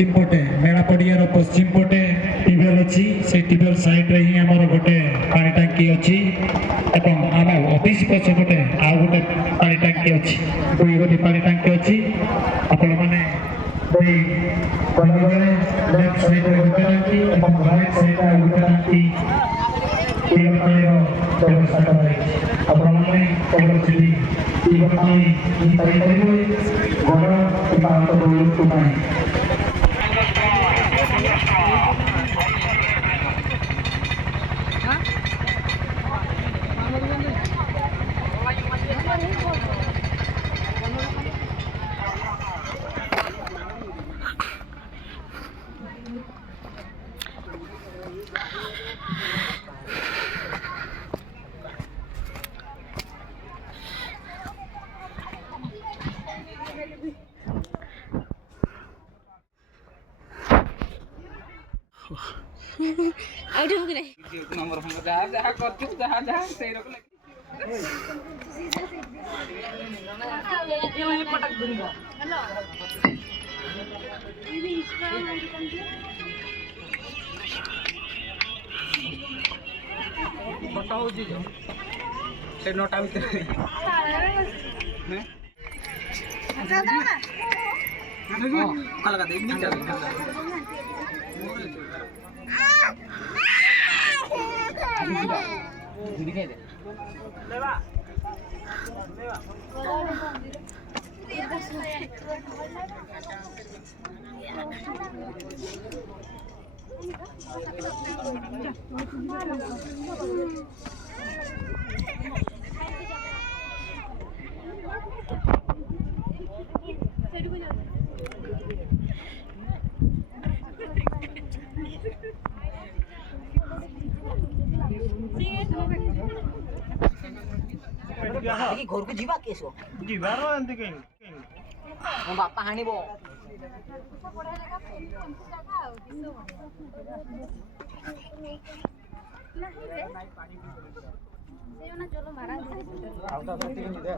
पश्चिम पटे मेला पड़ियार पश्चिम पटे ट्यूबवेल अच्छी से ट्यूबवेल साइड रे ही आमर गोटे पानी टांकी अच्छी एवं आम ऑफिस पछपटे आ गोटे पानी टांकी अच्छी दुई गोटी पानी टांकी अच्छी आपण माने दुई गलाबेले लेफ्ट साइड रे गोटे टांकी एवं राइट साइड रे गोटे टांकी पीवा पानी व्यवस्था कराई आपण माने केवल सिटी पीवा पानी पाई परिबे गण किंवा अंतर तुमाई आइटम के नहीं नंबर हम जहाँ जहाँ करती हूँ जहाँ जहाँ सही रख ले ये पटक दूँगा फोटो हो जी से नोटा भी हैं कल का देख नहीं चल लेवा घर को जीवा केसो जीवारो एंती कहीं मो बापा हानिबो चलो मारा आवता प्रति के दे